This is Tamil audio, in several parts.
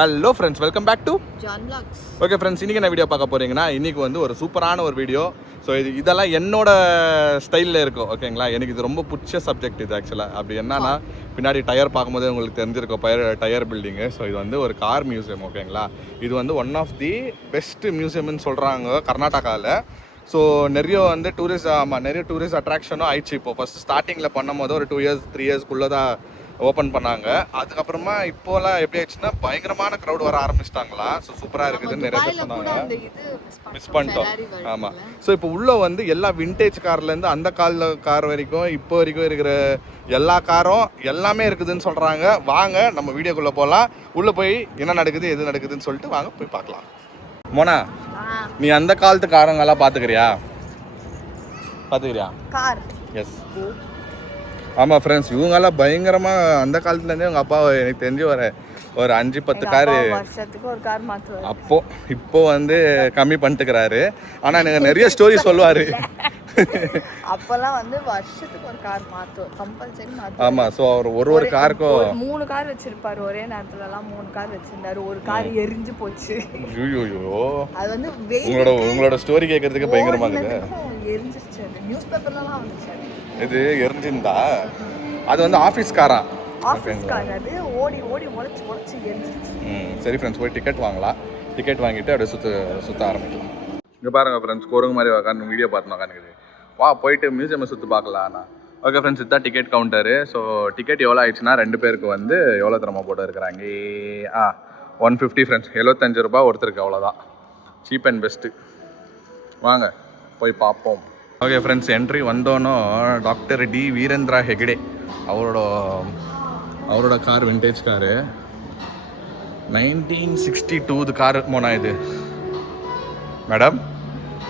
Hello friends, welcome back to John vlogs. Okay friends, இன்றைக்கி என்ன வீடியோ பார்க்க போகிறீங்கன்னா, இன்றைக்கி வந்து ஒரு சூப்பரான ஒரு வீடியோ. ஸோ இதெல்லாம் என்னோட ஸ்டைலில் இருக்கும். ஓகேங்களா, எனக்கு இது ரொம்ப பிடிச்ச சப்ஜெக்ட் இது ஆக்சுவலாக. அப்படி என்னன்னா, பின்னாடி டயர் பார்க்கும்போது உங்களுக்கு தெரிஞ்சிருக்கும் டயர் பில்டிங்கு. ஸோ இது வந்து ஒரு கார் மியூசியம். ஓகேங்களா, இது வந்து ஒன் ஆஃப் தி பெஸ்ட் மியூசியம்னு சொல்கிறாங்க கர்நாடகாவில். ஸோ நிறைய வந்து நிறைய டூரிஸ்ட் அட்ராக்ஷனும் ஆயிடுச்சு. இப்போ ஃபஸ்ட் ஸ்டார்டிங்கில் பண்ணும் போது ஒரு 2 years 3 yearsக்குள்ளே தான் ஓப்பன் பண்ணாங்க. அதுக்கப்புறமா இப்போலாம் எப்படி ஆயிடுச்சுன்னா பயங்கரமான க்ரௌட் வர ஆரம்பிச்சிட்டாங்களா. ஸோ சூப்பராக இருக்குதுன்னு நிறைய பேர் சொன்னாங்க. மிஸ் பண்ணிட்டோம். ஆமாம். ஸோ இப்போ உள்ளே வந்து எல்லா விண்டேஜ் கார்லேருந்து அந்த கார் வரைக்கும் இப்போ வரைக்கும் இருக்கிற எல்லா காரும் எல்லாமே இருக்குதுன்னு சொல்கிறாங்க. வாங்க நம்ம வீடியோக்குள்ளே போகலாம். உள்ளே போய் என்ன நடக்குது எது நடக்குதுன்னு சொல்லிட்டு வாங்க போய் பார்க்கலாம். மோனா, நீ அந்த காலத்து காரங்கெல்லாம் பார்த்துக்கிறியா? கார். எஸ். ஆமாம் ஃப்ரெண்ட்ஸ், இவங்கெல்லாம் பயங்கரமாக அந்த காலத்துலேருந்தே உங்கள் அப்பா எனக்கு தெரிஞ்சு ஒரு 5-10 காரு வருஷத்துக்கு ஒரு கார் மாற்றுவார். இப்போ வந்து கம்மி பண்ணிட்டுக்கிறாரு. ஆனால் எனக்கு நிறைய ஸ்டோரி சொல்லுவார். அப்போல்லாம் வந்து வருஷத்துக்கு ஒரு கார் மாற்றுவார், கம்பல்சரி மாற்றுவார். ஆமாம். ஸோ அவர் ஒரு காருக்கும் 3 கார் வச்சிருப்பாரு. ஒரே நேரத்துலலாம் 3 கார் வச்சிருந்தாரு. ஒரு கார் எரிஞ்சு போச்சு. ஐயோ, அது வந்து உங்களோட ஸ்டோரி கேட்கறதுக்கு பயங்கரமாக இருக்குது. எரிஞ்சிருச்சு. நியூஸ் பேப்பர்லாம் வந்துச்சு. இது எரிஞ்சிருந்தா அது வந்து ஆஃபீஸ் காரா? Office car. அது ஓடி உடச்சி எரிஞ்சிருச்சு. சரி ஃப்ரெண்ட்ஸ், போய் டிக்கெட் வாங்கலாம். டிக்கெட் வாங்கிட்டு அப்படியே சுற்ற ஆரம்பிக்கலாம். இங்கே பாருங்கள் ஃப்ரெண்ட்ஸ், குரங்கு மாதிரி உட்காந்து வீடியோ பார்த்து உட்காந்துக்குது. வா போயிட்டு மியூசியமை சுற்றி பார்க்கலாம்ண்ணா. ஓகே ஃப்ரெண்ட்ஸ், இதுதான் டிக்கெட் கவுண்டரு. ஸோ டிக்கெட் எவ்வளோ ஆயிடுச்சுன்னா 2 பேருக்கு வந்து எவ்வளோ தரமாக போட்டு இருக்கிறாங்க. 150 ஃப்ரெண்ட்ஸ், 75 ரூபா ஒருத்தருக்கு. அவ்வளோதான், சீப் அண்ட் பெஸ்ட்டு. வாங்க போய் பார்ப்போம். ஓகே ஃப்ரெண்ட்ஸ், என்ட்ரி வந்தோன்னோ டாக்டர் டி வீரேந்திரா ஹெக்டே அவரோட கார், விண்டேஜ் காரு, 1962 காரு மோனா இது. மேடம்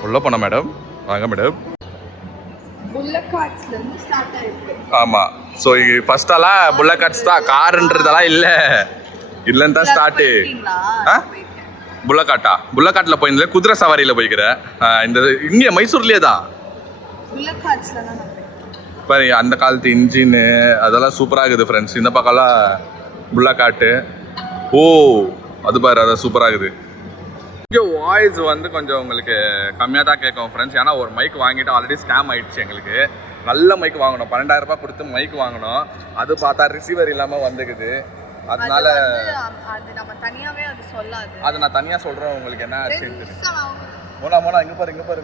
உள்ளே போன மேடம், வாங்க மேடம். ஆமாம். ஸோ ஃபஸ்ட்டெல்லாம் புல்லட் கார்ட்ஸ் தான், காருன்றதெல்லாம் இல்லைன்னு தான் ஸ்டார்ட்டு. புல்லக்காட்டில் போயிருந்தேன், குதிரை சவாரியில் போய்க்கிறேன். இந்த இங்கே மைசூர்லேயே தான் பாரு. அந்த காலத்து இன்ஜின்னு அதெல்லாம் சூப்பராக இருக்குது ஃப்ரெண்ட்ஸ். இந்த பக்கம்லாம் புல்லக்காட்டு. அது பாரு, அதான் சூப்பராக இருக்குது. இங்கே வாய்ஸ் வந்து கொஞ்சம் உங்களுக்கு கம்மியாக தான் கேட்கும் ஃப்ரெண்ட்ஸ். ஏன்னா ஒரு மைக் வாங்கிட்டு ஆல்ரெடி ஸ்கேம் ஆகிடுச்சு எங்களுக்கு. நல்ல மைக் வாங்கணும், 12,000 ரூபாய் கொடுத்து மைக் வாங்கணும். அது பார்த்தா ரிசீவர் இல்லாமல் வந்துக்குது. அதனால அது நான் தனியாக சொல்கிறேன். உங்களுக்கு என்ன ஆச்சு? மோனா இங்கே பாரு.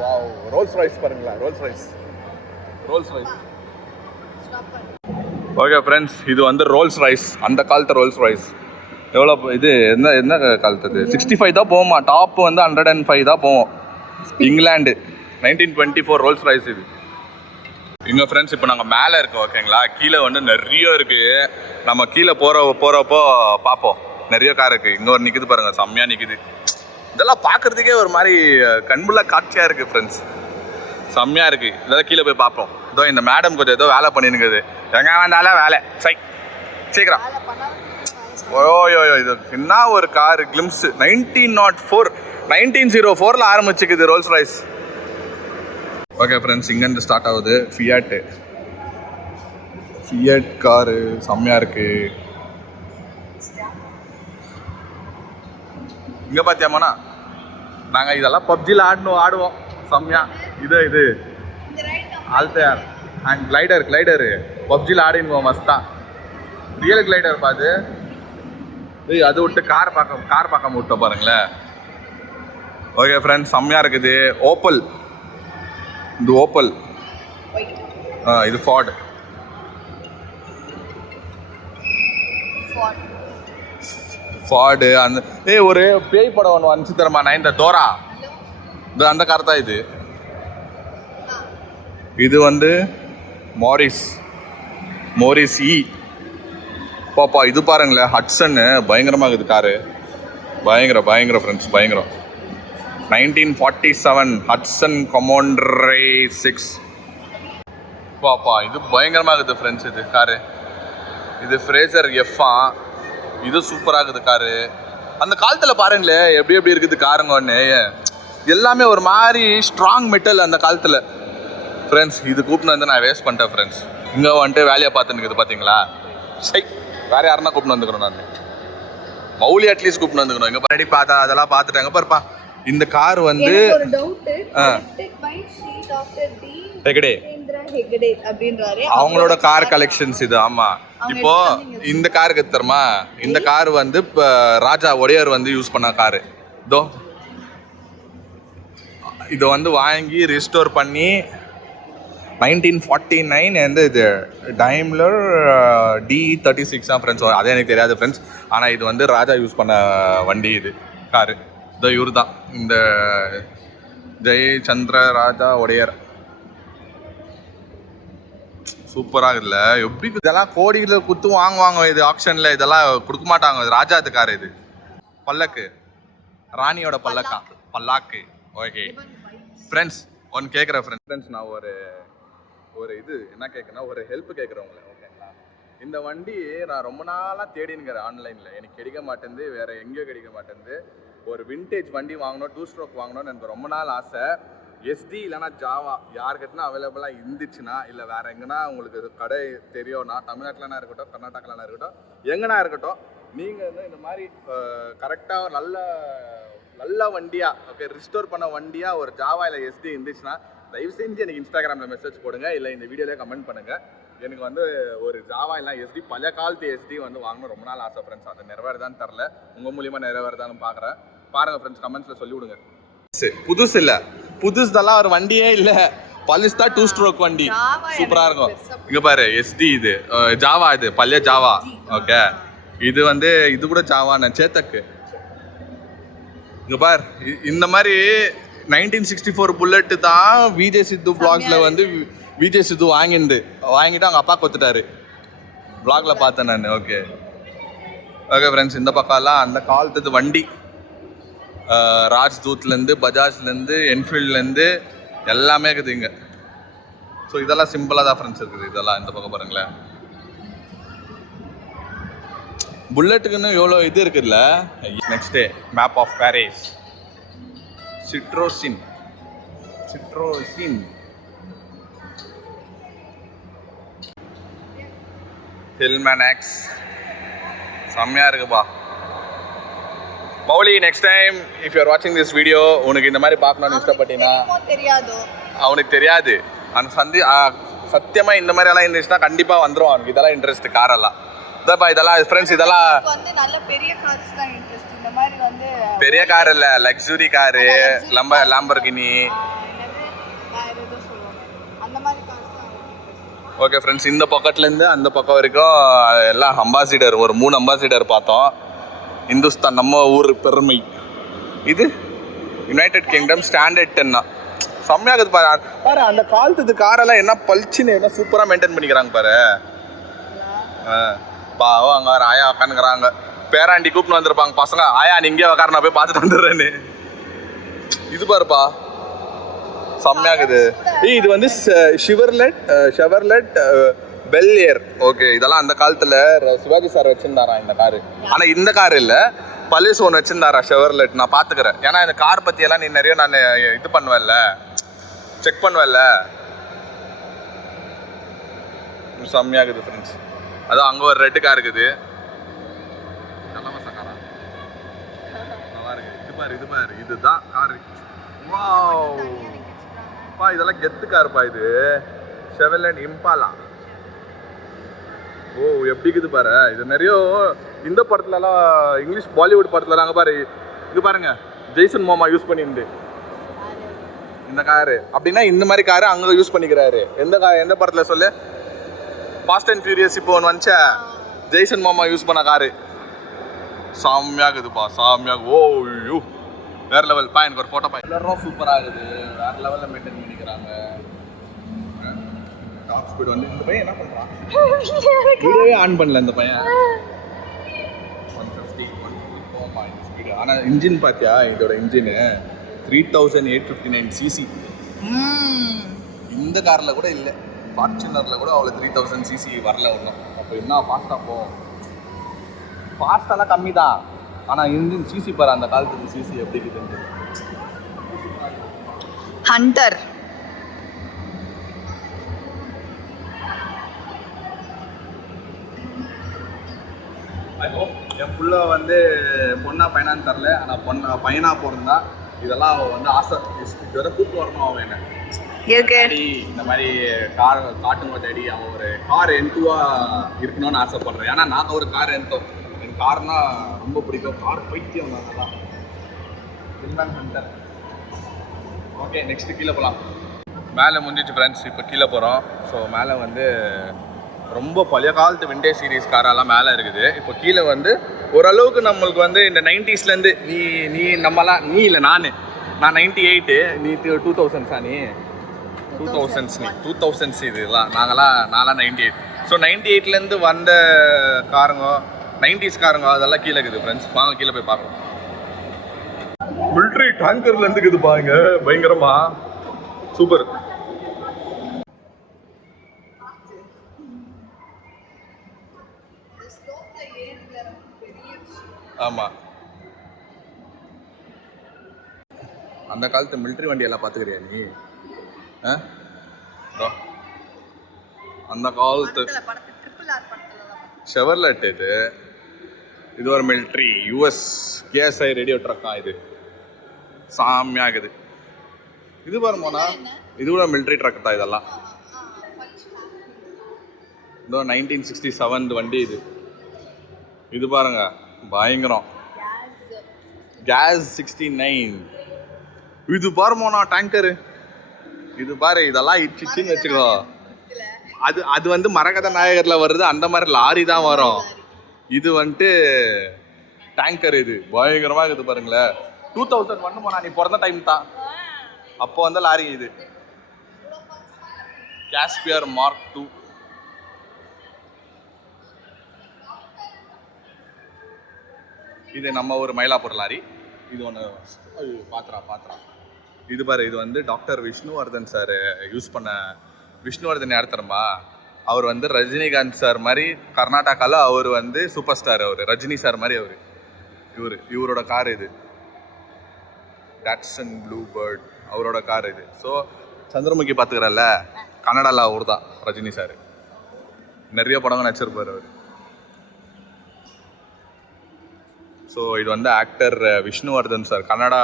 வாவ், ரோல்ஸ் ராய்ஸ் பாருங்களா. Rolle's Royce. ஓகே ஃப்ரெண்ட்ஸ், இது வந்து ரோல்ஸ் ராய்ஸ், அந்த காலத்து ரோல்ஸ் ராய்ஸ். எவ்வளோ இது என்ன காலத்து? 65 தான் போகுமா. டாப் வந்து 105 தான் போவோம். இங்கிலாந்து 1924 ரோல்ஸ் ராய்ஸ் இது. இங்கே ஃப்ரெண்ட்ஸ், இப்போ நாங்கள் மேலே இருக்கோம். ஓகேங்களா, கீழே வந்து நிறைய இருக்குது. நம்ம கீழே போகிறப்போ பார்ப்போம். நிறைய கார் இருக்குது. இங்கே ஒரு நிற்குது பாருங்கள், செம்மையாக நிற்குது. இதெல்லாம் பார்க்குறதுக்கே ஒரு மாதிரி கண்புள்ள காட்சியாக இருக்குது ஃப்ரெண்ட்ஸ். செம்மையாக இருக்குது. இதெல்லாம் கீழே போய் பார்ப்போம். இதோ இந்த மேடம் கொஞ்சம் ஏதோ வேலை பண்ணிருக்குது. எங்கே வந்தாலும் வேலை சீக்கிரம். இது என்ன ஒரு கார், கிளிம்ஸ் 1904 ஆரம்பிச்சுக்குது ரோல்ஸ் ராய்ஸ். ஓகே ஃப்ரெண்ட்ஸ், இங்கேருந்து ஸ்டார்ட் ஆகுது ஃபியட் காரு. செம்மையாக இருக்குது. இங்கே பார்த்தியாமாண்ணா, நாங்கள் இதெல்லாம் பப்ஜியில் ஆடுவோம் செம்மையாக. இது ஆல்டையர் and glider பப்ஜியில் ஆடினுவோம் Masta. Real glider பார்த்து அது விட்டு கார் பார்க்க விட்டோம் பாருங்களேன். ஓகே ஃப்ரெண்ட்ஸ், செம்மையாக இருக்குது. ஓப்பல், இது ஃபார்டு. அந்த ஒரு பேய் படம் ஒன்று வந்துச்சு தரமா, இந்த டோரா, அந்த கார் தான் இது. இது வந்து மோரிஸ் பாப்பா. இது பாருங்களேன், ஹட்சன்னு பயங்கரமாக இருக்குது காரு. பயங்கரம் ஃப்ரெண்ட்ஸ், பயங்கரம். 1947 ஹட்சன் கமாண்டரே 6 பாப்பா. இது பயங்கரமாக இருக்குது ஃப்ரெண்ட்ஸ். இது காரு, இது ஃப்ரேசர் எஃப்ஆ. இது சூப்பராக இருக்குது காரு. அந்த காலத்தில் பாருங்களேன் எப்படி இருக்குது காருங்க. ஒன்று எல்லாமே ஒரு மாதிரி ஸ்ட்ராங் மெட்டல் அந்த காலத்தில் ஃப்ரெண்ட்ஸ். இது கூப்பிட்டு வந்து நான் வேஸ்ட் பண்ணிட்டேன் ஃப்ரெண்ட்ஸ். இங்கே வந்துட்டு வேலையை பார்த்துன்னு இருக்குது பார்த்தீங்களா. வேறு யாருன்னா கூப்பிட்டு வந்துக்கிறேன் நான். மௌலி அட்லீஸ்ட் கூப்பிட்டு வந்துக்கணும். இங்க படி பார்த்தா அதெல்லாம் பார்த்துட்டாங்க பாருப்பா. இந்த கார் வந்து ஒரு doubt by Shri doctor D Hegde Hegde அப்படின்றாரு. அவங்களோட கார் கலெக்ஷன்ஸ் இது. ஆமா, இப்போ இந்த காருக்கு தரமா, இந்த கார் வந்து இப்போ ராஜா ஒடையர் வந்து யூஸ் பண்ண காரு. இதோ இதை வந்து வாங்கி ரிஸ்டோர் பண்ணி 1949 வந்து இது டைம்லர் D36 தான் ஃப்ரெண்ட்ஸ். அதே எனக்கு தெரியாது ஃப்ரெண்ட்ஸ். ஆனால் இது வந்து ராஜா யூஸ் பண்ண வண்டி, இது காரு. இதோ இவரு தான் இந்த ஜெயச்சந்திர ராஜா ஒடையர். சூப்பராக இல்லை எப்படி? இதெல்லாம் கோடியில் குத்து வாங்குவாங்க இது ஆக்ஷனில். இதெல்லாம் கொடுக்க மாட்டாங்க. ராஜா இது கார். இது பல்லக்கு, ராணியோட பல்லாக்கு. ஓகே ஃப்ரெண்ட்ஸ், ஒன்று கேட்குறேன் ஃப்ரெண்ட்ஸ். நான் ஒரு இது என்ன கேட்குறேன்னா, ஒரு ஹெல்ப் கேட்குறேன் உங்களை. ஓகேங்களா? இந்த வண்டி நான் ரொம்ப நாளாக தேடினுக்கிறேன் ஆன்லைனில். எனக்கு கிடைக்க மாட்டேங்குது, வேறு எங்கேயோ கிடைக்க மாட்டேங்குது. ஒரு விண்டேஜ் வண்டி வாங்கணும், 2 ஸ்ட்ரோக் வாங்கணும்னு எனக்கு ரொம்ப நாள் ஆசை. எஸ்டி இல்லைனா ஜாவா யாருக்கிட்டனா அவைலபிளாக இருந்துச்சுன்னா, இல்லை வேறு எங்கன்னா உங்களுக்கு கடை தெரியும்னா, தமிழ்நாட்டிலனா இருக்கட்டும், கர்நாடகாலனா இருக்கட்டும், எங்கன்னா இருக்கட்டும், நீங்கள் வந்து இந்த மாதிரி கரெக்டாக நல்ல வண்டியாக, ஓகே, ரிஸ்டோர் பண்ண வண்டியாக ஒரு ஜாவா இல்லை எஸ்டி இருந்துச்சுன்னா தயவு செஞ்சு எனக்கு இன்ஸ்டாகிராமில் மெசேஜ் போடுங்க, இல்லை இந்த வீடியோலேயே கமெண்ட் பண்ணுங்கள். எனக்கு வந்து ஒரு ஜாவா இல்லை எஸ்டி, பழைய காலத்து எஸ்டி வந்து வாங்கணும் ரொம்ப நாள் ஆசை ஃப்ரெண்ட்ஸ். அது நிறைவேறுதான்னு தெரில, உங்கள் மூலியமாக நிறைவேறுதான்னு பார்க்குறேன். பாருங்கள் ஃப்ரெண்ட்ஸ், கமெண்ட்ஸில் சொல்லிவிடுங்க. புதுசு இல்லை, புதுசுதெல்லாம் ஒரு வண்டியே இல்லை, பல்ஸ் தான் 2 ஸ்ட்ரோக் வண்டி. சூப்பராக இருக்கும். இங்கே பாரு, எஸ்டி இது ஜாவா, இது பழைய ஜாவா. ஓகே, இது வந்து இது கூட ஜாவான சேத்தக்கு. இங்கே பார், இந்த மாதிரி 1964 புல்லட்டு தான் விஜய் சித்து பிளாக்ஸில் வந்து விஜய் சித்து வாங்கிட்டு அவங்க அப்பா கொடுத்துட்டாரு. பிளாகில் பார்த்தேன் நான். ஓகே ஃப்ரெண்ட்ஸ், இந்த பக்கம்லாம் அந்த காலத்து வண்டி, ராஜ்தூத்லேருந்து, பஜாஜ்லேருந்து, என்ஃபீல்ட்லேருந்து எல்லாமே இருக்குது இங்கே. ஸோ இதெல்லாம் சிம்பிளாக தான் ஃப்ரெண்ட்ஸ் இருக்குது. இதெல்லாம் இந்த பக்கம் பாருங்களேன். புல்லட்டுக்குன்னு எவ்வளோ இது இருக்குல்ல. Next day map of Paris, சிட்ரோசின் ஹில்மேன் எக்ஸ் செம்மையாக இருக்குப்பா. Mouli, next time if you are வாட்சிங் திஸ் வீடியோ, உனக்கு இந்த மாதிரி பார்க்கணும்னு இஷ்டப்பட்டீங்கன்னா, அவனுக்கு தெரியாது ஆனால் சத்தியமாக இந்த மாதிரி எல்லாம் இருந்துச்சுன்னா கண்டிப்பாக வந்துடும் அவனுக்கு. இதெல்லாம் இன்ட்ரெஸ்ட் காரெல்லாம். இதப்பா இதெல்லாம் ஃப்ரெண்ட்ஸ், இதெல்லாம் வந்து நல்ல பெரிய கார்ஸ் தான் இன்ட்ரெஸ்ட். இந்த மாதிரி வந்து பெரிய கார் இல்லை, லக்ஸுரி காரு, லாம்பர்கினி, அந்த மாதிரி கார்ஸ் தான் இன்ட்ரெஸ்ட். ஓகே ஃப்ரெண்ட்ஸ், இந்த பக்கத்துலேருந்து அந்த பக்கம் வரைக்கும் எல்லாம் அம்பாசிடர், ஒரு 3 அம்பாசிடர் பார்த்தோம். இந்துஸ்தான் நம்ம ஊர் பெருமை. இது யுனைடெட் கிங்டம் ஸ்டாண்டர்ட் 10 தான். செம்மையாக இருக்குது பாரு. அந்த காலத்து காரெல்லாம் என்ன பளிச்சுன்னு என்ன சூப்பராக மெயின்டைன் பண்ணிக்கிறாங்க பாரு. பாவம், அங்கே வேறு ஆயா உக்காந்துக்கிறாங்க. பேராண்டி கூப்பிட்டு வந்திருப்பாங்க பசங்க. ஆயா நீ இங்கே உக்கார, நான் போய் பார்த்துட்டு வந்துடுறேன்னு. இது பாருப்பா, செம்மையாகுது. இது வந்து ஷெவர்லெட் பெல் ஏர். ஓகே, இதெல்லாம் அந்த காலத்தில் சிவாஜி சார் வச்சுருந்தாரா இந்த காரு. ஆனால் இந்த கார் இல்லை, பல்லிஸ் ஒன்று வச்சுருந்தாரா ஷெவர்லெட். நான் பார்த்துக்கிறேன், ஏன்னா இந்த கார் பற்றியெல்லாம் நீ நிறைய நான் இது பண்ணுவேன்ல, செக் பண்ணுவேன்ல. செம்மையாகுது ஃப்ரெண்ட்ஸ். அதான் அங்கே ஒரு ரெட்டு கார் இருக்குது. நல்லா இருக்கு. இது பாரு இதுதான் காரு. வாவ், இதெல்லாம் கெத்து காருப்பா. இது ஷெவர்லெட் இம்பாலா. ஓ, எப்படி இருக்குது பாரு. இது நிறைய இந்த படத்துலலாம், இங்கிலீஷ் பாலிவுட் படத்துலலாம் அங்கே பாரு. இது பாருங்க, ஜெய்சன் மோமா யூஸ் பண்ணியிருந்து இந்த காரு. அப்படின்னா இந்த மாதிரி காரு அங்கே யூஸ் பண்ணிக்கிறாரு. எந்த படத்தில் சொல்லு? ஃபாஸ்ட் அண்ட் ஃபியூரியஸ் இப்போ ஒன்று வந்துச்சா, ஜெய்சன் மாமா யூஸ் பண்ண காரு. சாமியாகுதுப்பா, சாமியாக. ஓ யூ, வேறு லெவல் பா. எனக்கு ஒரு ஃபோட்டோ பா. எல்லாரும் சூப்பராக இருக்குது, வேறு லெவலில் மெயின்டைன் பண்ணிக்கிறாங்க. டாப் ஸ்பீட் வந்து இந்த பையன் என்ன பண்ணுறான், வீடியோவே ஆன் பண்ணல இந்த பையன். 150 ஸ்பீடு. ஆனால் இன்ஜின் பார்த்தியா, இதோட இன்ஜினு 3859 cc. இந்த காரில் கூட இல்லை, ஃபார்ச்சுனரில் கூட அவ்வளோ 3000 cc வரல ஒன்றும். அப்போ என்ன ஃபாஸ்ட்டாக போகும்? ஃபாஸ்ட்டெல்லாம் கம்மி தான், ஆனால் இன்ஜின் சிசி பாரு, அந்த காலத்துக்கு சிசி எப்படி இருக்குதுன்னு. ஹண்டர் I hope என் புள்ள வந்து பொண்ணா பையனான்னு தரல, ஆனால் பையனா பிறந்தா இதெல்லாம் அவள் வந்து ஆசை இது வந்து கூப்பிட்டு வரணும் அவன் என்ன இருக்கு. இந்த மாதிரி கார் காட்டுங்க தேடி அவன் ஒரு கார் என்த்துவாக இருக்கணும்னு ஆசைப்படுறேன். ஏன்னா நான் ஒரு கார் என்த்தோம், எனக்கு கார்னா ரொம்ப பிடிக்கும், கார் பைத்தியம் தான். ஓகே, நெக்ஸ்ட்டு கீழே போகலாம். மேலே முடிஞ்சிச்சு ஃப்ரெண்ட்ஸ், இப்போ கீழே போகிறோம். ஸோ மேலே வந்து ரொம்ப பழைய காலத்து விண்டேஜ் சீரீஸ் காரெல்லாம் மேலே இருக்குது. இப்போ கீழே வந்து ஓரளவுக்கு நம்மளுக்கு வந்து இந்த 90ஸ்லேருந்து நீ நம்மலாம் நீ இல்லை நான் 98, நீ 2000s நீ 2000s இதெல்லாம் நான்லாம் 98. ஸோ 98லேருந்து வந்த காருங்க 90s காருங்க அதெல்லாம் கீழே இருக்குது ஃப்ரெண்ட்ஸ். வாங்க கீழே போய் பார்க்கலாம். மிலிட்ரி டேங்கர்லேருந்து இருக்குது பாருங்க, பயங்கரமா சூப்பர். ஆமாம், அந்த காலத்து மிலிட்ரி வண்டி எல்லாம் பார்த்துக்கிறியா நீ? அந்த காலத்து ஷெவர்லெட் இது ஒரு மிலிட்ரி US KSI ரேடியோ ட்ரக்கா, இது சாமியாகுது. இது பாருங்கண்ணா, இது கூட மிலிட்ரி ட்ரக் தான் இதெல்லாம். இதோ 1967 வண்டி இது பாருங்க, பயங்கரம். கேஸ் 69 இது பாருமோண்ணா டேங்கரு. இது பாரு, இதெல்லாம் இச்சின்னு வச்சுக்கோ. அது வந்து மரகத நாயகரில் வருது, அந்த மாதிரி லாரி தான் வரும். இது வந்துட்டு டேங்கர், இது பயங்கரமாக இருக்குது பாருங்களேன். 2001 போனா நீ பிறந்த டைம் தான், அப்போ வந்து லாரி இது. காஸ்பியர் Mark II. இது நம்ம ஒரு மயிலாப்பூர் லாரி. இது ஒன்று பாத்திரா இது பாரு, இது வந்து டாக்டர் விஷ்ணுவர்தன் சார் யூஸ் பண்ண. விஷ்ணுவர்தன் யார் தெரியுமா? அவர் வந்து ரஜினிகாந்த் சார் மாதிரி கர்நாடகாவில் அவர் வந்து சூப்பர் ஸ்டார். அவர் ரஜினி சார் மாதிரி இவரோட கார் இது. டாட்சன் ப்ளூ பேர்ட் அவரோட கார் இது. ஸோ சந்திரமுகி பார்த்துக்கிறல்ல, கன்னடாவில் அவர் தான் ரஜினி சார். நிறைய படங்கள் நடிச்சிருப்பார் அவர். ஸோ இது வந்து actor Vishnuvardhan sir, Kannada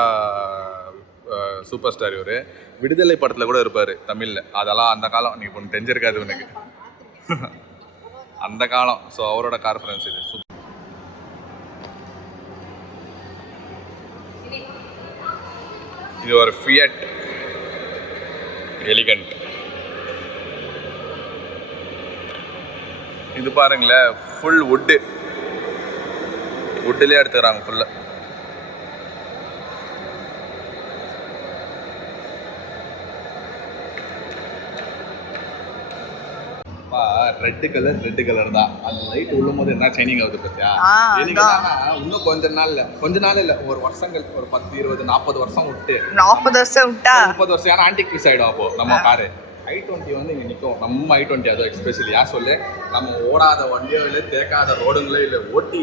super star. இவர் விடுதலை படத்தில் கூட இருப்பார் தமிழில். அதெல்லாம் அந்த காலம், நீ ஒன்று தெரிஞ்சிருக்காது உனக்கு, அந்த காலம். ஸோ அவரோட கார் ஃப்ரெண்ட்ஸ் இது. இது ஒரு ஃபியட் எலிகண்ட். இது பாருங்களேன், ஃபுல் வுட்லேயே எடுத்துக்கிறாங்க ஃபுல்லாக. ரெட் கலர் தான். அந்த லைட் உள்ளும் போது என்ன ஷைனிங் ஆகுது பார்த்தியா? இன்னும் கொஞ்ச நாள் இல்லை, ஒரு வருஷங்கள், ஒரு 10, 20, 40 வருஷம் விட்டு 40 வருஷம் விட்டா 30 வருஷம் ஆனால் ஆன்டிக் பீஸ் ஆகிடும். அப்போ நம்ம காரு i20 வந்து இங்கே நிற்கும். நம்ம i20 அதுவும் எக்ஸ்பெஷலி ஏன் சொல்லு, நம்ம ஓடாத வண்டியோ இல்லை, தேக்காத ரோடுங்களோ இல்லை, ஓட்டி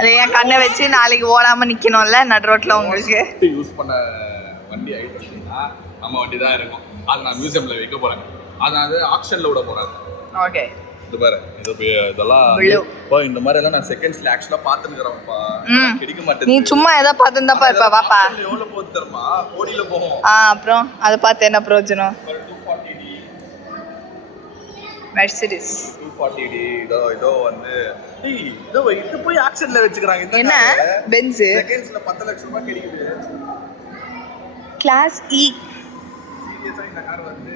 அது என் கண்ணை வச்சு நாளைக்கு ஓடாமல் நிற்கணும்ல நடு ரோட்டில். உங்களுக்கு யூஸ் பண்ண வண்டி i20னா நம்ம வண்டி தான் இருக்கும். அது நான் மியூசியமில் வைக்க போகிறேன். அதாவது ஆக்ஷனில் விட போகிறாங்க. ஓகே, இது பாரு, இதெல்லாம் இந்த மாதிரி எல்லாம் நான் செகண்ட்ஸ்ல ஆக்சுவலா பாத்துக்கிறேன்ப்பா. கிடைக்க மாட்டேங்குது. நீ சும்மா ஏதோ பாத்துந்தப்பா. இப்ப வாப்பா எவ்வளவு போகுது தெரியுமா? கோடியில போகும். அப்புறம் அதை பார்த்து என்ன பிரயோஜனம்? 240D Mercedes 240D. இதோ வந்து இது போய் ஆக்ஷன்ல வச்சுக்கிறாங்க. என்ன பென்ஸ் செகண்ட்ஸ்ல 10 லட்சம் ரூபாய் கிடைக்குது. Class E. சீரியஸா இந்த கார் வந்து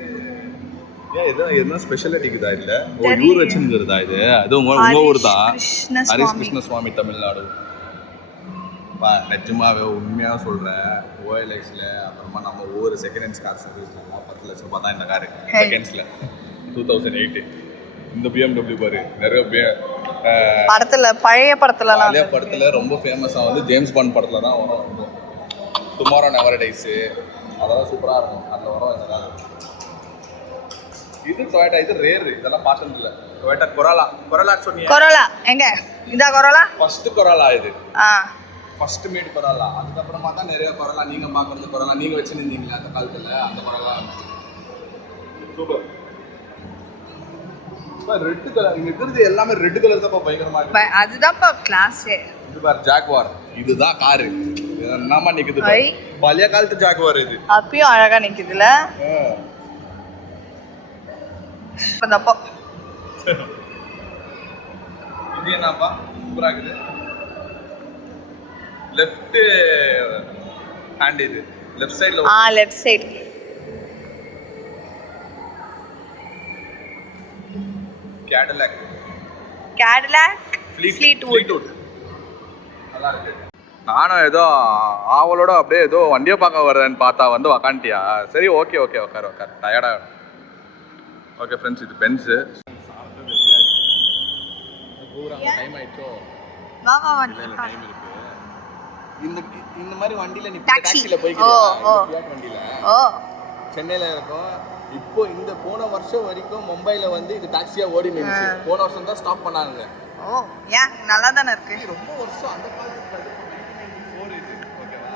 என்ன ஸ்பெஷாலிட்டிக்குதா இல்ல ஊர் வச்சுங்கிறதா? இது அது உங்க ஊர் தான், ஹரிஸ் கிருஷ்ண சுவாமி, தமிழ்நாடு. நிஜமாவே உண்மையாக சொல்கிறேன், OLXல அப்புறமா நம்ம ஒவ்வொரு செகண்ட் ஹேண்ட்ஸ் கார் சர்வீஸ்லாம் 10 லட்சம் ரூபாய் தான் இந்த காரு செகண்ட்ஸில். 2008 இந்த BMW பாரு. நிறைய பழைய படத்துல ரொம்ப ஃபேமஸாக வந்து ஜேம்ஸ் பாண்ட் படத்தில் தான் வரும். டுமாரோ நெவர் டைஸ் அதெல்லாம் சூப்பராக இருக்கும். அதில் வரும் இந்த கார். இது டொயோட்டா, இது ரேர், இதெல்லாம் பார்த்தது இல்லை. டொயோட்டா கொரோலா சொன்னீங்க. கொரோலா எங்க? இதா கொரோலா ஃபர்ஸ்ட் கொரோலா. இது ஃபர்ஸ்ட் மேட் கொரோலா. அதுக்கப்புறமா தான் நிறைய கொரோலா நீங்கள் பார்க்குறது. கொரோலா நீங்கள் வச்சுருந்தீங்களே அந்த காலத்தில், அந்த கொரோலா சூப்பர். ரெட் கலர் இங்க இருக்கிறது எல்லாமே ரெட் கலர் தான் பயங்கரமா இருக்கு. அதுதான்ப்பா கிளாஸே. இது பார் ஜாக்வார், இதுதான் காரு. என்னமா நிக்குது பாரு. பழைய காலத்து ஜாக்வார் இது. அப்பயும் அழகா நிக்குதுல. அப்போ இது என்னப்பா சூப்பரா இருக்குது. லெஃப்ட் ஹேண்ட் இது லெஃப்ட் சைடுல. Left side. Cadillac Fleetwood. நல்லா இருக்கு. நானும் ஏதோ ஆவலோட அப்படியே ஏதோ வண்டியை பார்க்க வரேன்னு பார்த்தா வந்து உக்காண்டியா. சரி ஓகே ஓகே உட்கார் டயர்டா. ஓகே ஃப்ரெண்ட்ஸ், இது பென்ஸ். டைம் ஆயிடுச்சோ? வா வா வா. டைம் இருக்கு. இந்த மாதிரி வண்டியில நீ டாக்ஸில போய்க்கிறியா? வண்டியில சென்னையில இருக்கும். இப்போ இந்த போன வருஷம் வரைக்கும் மும்பைல வந்து இது டாக்ஸியா ஓடி நின்னுச்சு. போன வருஷம் தான் ஸ்டாப் பண்ணாங்க. ஏன் நல்லா தானே இருக்கு. ரொம்ப வருஷம் அந்த காலத்துல 1994 இது. ஓகேவா?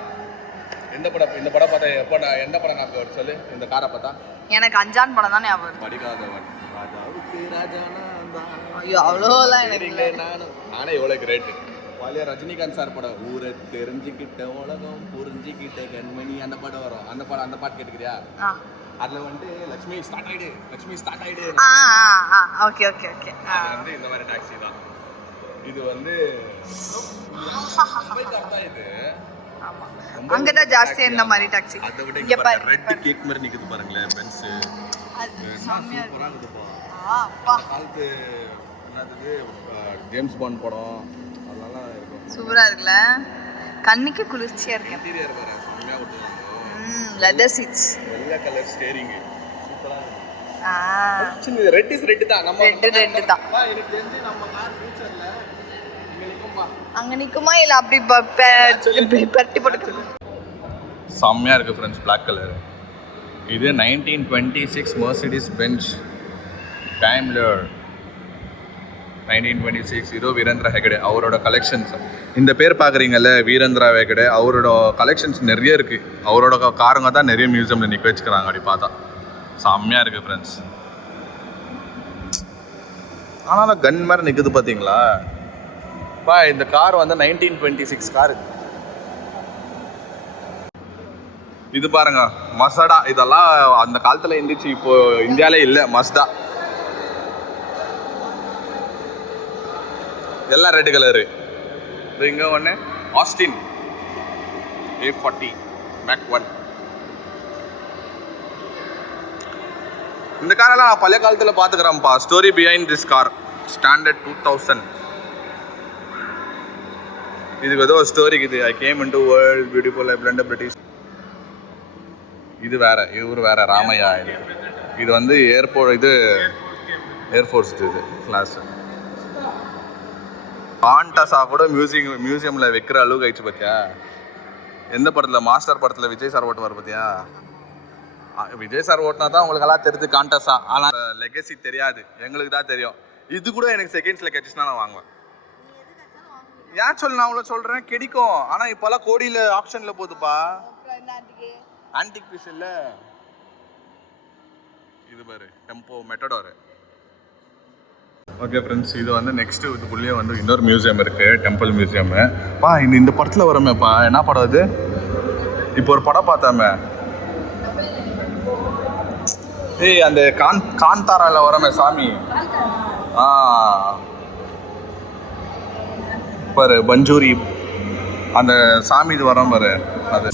இந்த படம் பார்த்தா எப்போ எந்த படம் ஞாபகம் வரும் சொல்லு? இந்த காரை பார்த்தா எனக்கு அஞ்சான் படம் தான் ஞாபகம் வருது. படிக்காதவன் ராஜாவுக்கு ராஜானா தான். ஐயோ அவ்வளோலாம் எனக்கு இல்லை. நானே எவ்வளோ கிரேட். பழைய ரஜினிகாந்த் சார் படம் ஊரை தெரிஞ்சுக்கிட்ட உலகம் புரிஞ்சுக்கிட்ட கண்மணி அந்த படம் வரும். அந்த பாட்டு கேட்டுக்கிறியா? அதில் வந்து லக்ஷ்மி ஸ்டார்ட் ஆயிடு. Okay okay okay. அது வந்து இந்த மாதிரி டாக்ஸி தான். இது வந்து இது அங்கதான் ஜாஸ்தியா இந்த மாதிரி டாக்ஸி. அதை விட இங்க பாருங்க ரெட் கேக் மாதிரி நிக்குது பாருங்களேன் பென்ஸ். அது செமையா இருக்குப்பா. அப்பா காலத்து என்னது ஜேம்ஸ் பாண்ட் படம் அதெல்லாம் இருக்கும். சூப்பரா இருக்குல. கண்ணுக்கு குளிர்ச்சியா இருக்கு. இன்டீரியர் பாரு செமையா விட்டுருவாங்க. Leather seeds. வெள்ளை கலர் ஸ்டீரிங் சூப்பரா இருக்கு. சின்ன ரெட் இஸ் ரெட் தான். நம்ம ரெட் தான். எனக்கு தெரிஞ்சு நம்ம கார் ஃபியூச்சர்ல அங்க நிக்குமா இல்ல அப்படி பட்டி போட்டு செம்மையா இருக்கு ஃப்ரெண்ட்ஸ். Black colour. இது 1926 Mercedes Benz Daimler 1926. இதோ வீரேந்திரா ஹெகடே அவரோட கலெக்ஷன்ஸ். இந்த பேர் பார்க்குறீங்கல்ல வீரேந்திரா ஹெகடே, அவரோட கலெக்ஷன்ஸ் நிறைய இருக்குது. அவரோட காருங்க தான் நிறைய மியூசியமில் நிற்க வச்சுக்கிறாங்க. அப்படி பார்த்தா செம்மையாக இருக்குது ஃப்ரெண்ட்ஸ். ஆனால் கன் மாதிரி நிற்குது பார்த்தீங்களா? இந்த கார் வந்து 1926 கார். இது பாருங்க மசடா. இதெல்லாம் அந்த காலத்தில் இருந்துச்சு, இப்போ இந்தியாவிலே இல்லை. மஸ்டா எல்லாம் ரெட் கலரு. இது இங்கே ஒன்று ஆஸ்டின் A40 Mach 1. இந்த காரெல்லாம் நான் பழைய காலத்தில் பார்த்துக்கிறேன்ப்பா. Story behind this car standard 2000. இதுக்கு ஏதோ ஸ்டோரிக்கு இது I came in to world beautiful I blend British. இது வேற, இவர் வேற ராமையா. இது வந்து ஏர்ஃபோர்ஸ் இது கிளாஸ். காண்டஸா கூட மியூசியமில் வைக்கிற அளவுக்கு ஆயிடுச்சு பார்த்தியா? எந்த படத்தில்? மாஸ்டர் படத்தில் விஜய் சார் ஓட்டுவார் பார்த்தியா? விஜய் சார் ஓட்டினா தான் உங்களுக்கு எல்லாம் தெரியுது காண்டஸா. ஆனால் லெகசி தெரியாது, எங்களுக்கு தான் தெரியும். இது கூட எனக்கு செகண்ட்ஸில் கிடச்சிச்சுன்னா நான் வாங்குவேன். ஏன் நான் அவ்வளோ சொல்கிறேன் கிடைக்கும். ஆனால் இப்போல்லாம் கோடியில் ஆப்ஷனில் போகுதுப்பா. ஆன்டிக் பீஸ் இல்லை. இது பாரு டெம்போ மெட்டடோரு. ஓகே ஃப்ரெண்ட்ஸ், இது வந்து நெக்ஸ்ட்டு இதுக்குள்ளேயே வந்து இன்னொரு மியூசியம் இருக்குது, டெம்பிள் மியூசியமு. இந்த படத்தில் வரமேப்பா. என்ன படம் அது? இப்போ ஒரு படம் பார்த்தாமே, அந்த காந்தாரால வரமே சாமி. பாரு பஞ்சூரி அந்த சாமி இது வரோம் பாரு. அது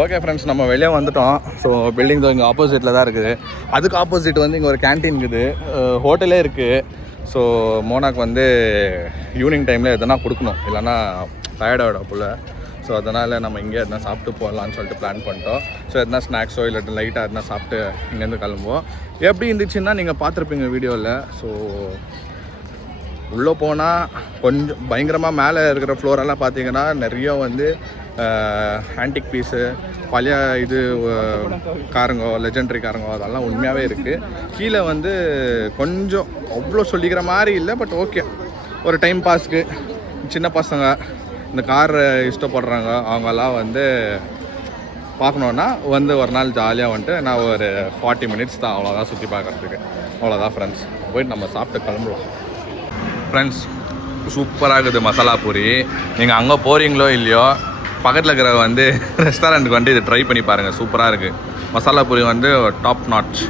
ஓகே ஃப்ரெண்ட்ஸ், நம்ம வெளியே வந்துட்டோம். ஸோ பில்டிங் தான் இங்கே ஆப்போசிட்டில் தான் இருக்குது. அதுக்கு ஆப்போசிட் வந்து இங்கே ஒரு கேன்டீன் இருக்குது, ஹோட்டலே இருக்குது. ஸோ மோனாக்கு வந்து ஈவினிங் டைமில் எதனா கொடுக்கணும், இல்லைன்னா டயர்டாகிடும் போல். ஸோ அதனால் நம்ம இங்கே எதனா சாப்பிட்டு போகலான்னு சொல்லிட்டு பிளான் பண்ணிட்டோம். ஸோ எதனா ஸ்நாக்ஸோ இல்லை லைட்டாக எதனா சாப்பிட்டு இங்கேருந்து கிளம்புவோம். எப்படி இருந்துச்சுன்னா நீங்கள் பார்த்துருப்பீங்க வீடியோவில். ஸோ உள்ளே போனால் கொஞ்சம் பயங்கரமாக மேலே இருக்கிற ஃப்ளோரெல்லாம் பார்த்தீங்கன்னா நிறைய வந்து ஆன்டிக் பீஸு பழைய இது காருங்கோ லெஜெண்டரி காருங்கோ அதெல்லாம் உண்மையாகவே இருக்குது. கீழே வந்து கொஞ்சம் அவ்வளோ சொல்லிக்கிற மாதிரி இல்லை, பட் ஓகே ஒரு டைம் பாஸ்க்கு சின்ன பசங்க இந்த கார் இஷ்டப்படுறாங்க அவங்கெல்லாம் வந்து பார்க்கணுன்னா வந்து ஒரு நாள் ஜாலியாக வந்துட்டு நான் ஒரு 40 மினிட்ஸ் தான் அவ்வளோதான் சுற்றி பார்க்குறதுக்கு. அவ்வளோதான் ஃப்ரெண்ட்ஸ், போயிட்டு நம்ம சாப்பிட்டு கிளம்புவோம். ஃப்ரெண்ட்ஸ் சூப்பராக இருக்குது மசாலா பூரி. நீங்கள் அங்கே போகிறீங்களோ இல்லையோ பக்கத்தில் இருக்கிற வந்து ரெஸ்டாரண்ட்டுக்கு வந்து இது ட்ரை பண்ணி பாருங்கள், சூப்பராக இருக்குது. மசாலா பூரி வந்து டாப் நாட்ச்.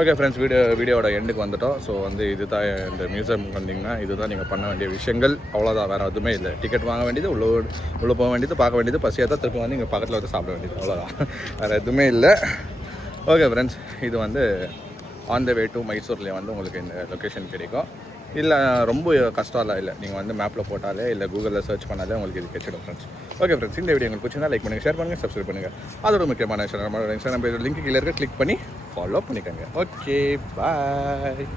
ஓகே ஃப்ரெண்ட்ஸ், வீடியோட எண்டுக்கு வந்துட்டோம். ஸோ வந்து இதுதான் இந்த மியூசியம் வந்தீங்கன்னா இதுதான் நீங்கள் பண்ண வேண்டிய விஷயங்கள். அவ்வளோதான், வேறு எதுவுமே இல்லை. டிக்கெட் வாங்க வேண்டியது, உள்ளே போக வேண்டியது, பார்க்க வேண்டியது, பசியாக தான் திருப்பி வந்து இங்கே பக்கத்தில் வந்து சாப்பிட வேண்டியது, அவ்வளோதான், வேறு எதுவுமே இல்லை. ஓகே ஃப்ரெண்ட்ஸ், இது வந்து ஆன் த வே டு மைசூர்லேயே வந்து உங்களுக்கு இந்த லொக்கேஷன் கிடைக்கும். இல்லை ரொம்ப கஷ்டம்லாம் இல்லை, நீங்கள் வந்து மேப்பில் போட்டாலே இல்லை கூகுளில் சர்ச் பண்ணாலே உங்களுக்கு இது கிடைச்சிடும் ஃப்ரெண்ட்ஸ். ஓகே ஃப்ரெண்ட்ஸ், இந்த வீடியோ உங்களுக்கு பிடிச்சிருந்தா லைக் பண்ணுங்கள், ஷேர் பண்ணுங்கள், சப்ஸ்கிரைப் பண்ணுங்கள். அதோட முக்கியமான நம்மளோட இன்ஸ்டாகிராம் பேஜ் லிங்க் கீழே இருக்க கிளிக் பண்ணி ஃபாலோ பண்ணிக்கோங்க. Okay bye.